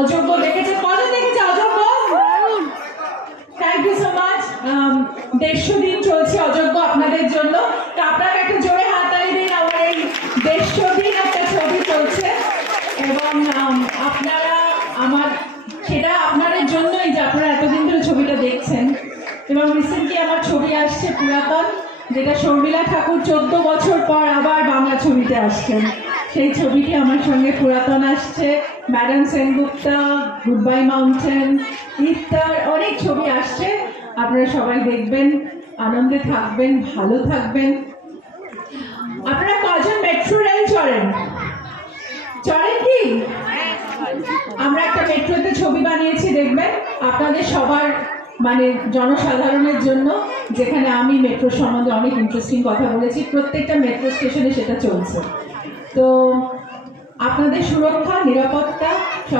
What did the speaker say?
অযোগ্য দেখেছে, কজন দেখেছে অযোগ্য? Thank you so much. 150 দিন চলছে অযোগ্য আপনাদের জন্য, তো আপনারা একটা জোরে হাততালি দিন। আমার এই 150 দিন একটা ছবি চলছে এবং আপনারা আমার সেটা আপনাদের জন্যই যে আপনারা এতদিন ধরে ছবিটা দেখছেন। এবং রিসেন্টলি আমার ছবি আসছে পুরাতন, যেটা শর্মিলা ঠাকুর 14 বছর পর আবার বাংলা ছবিতে আসছেন। সেই ছবিটি আমার সঙ্গে পুরাতন আসছে, madam Sengupta, goodbye mountain, ইফতার, অনেক ছবি আসছে। আপনারা সবাই দেখবেন, আনন্দে থাকবেন, ভালো থাকবেন। আপনারা কজন মেট্রো রেল চড়েন? চড়েন কি? আমরা একটা মেট্রোতে ছবি বানিয়েছি, দেখবেন আপনাদের সবার মানে জনসাধারণের জন্য, যেখানে আমি মেট্রো সম্বন্ধে অনেক ইন্টারেস্টিং কথা বলেছি। প্রত্যেকটা মেট্রো স্টেশনে সেটা চলছে। তো আপনাদের সুরক্ষা, নিরাপত্তা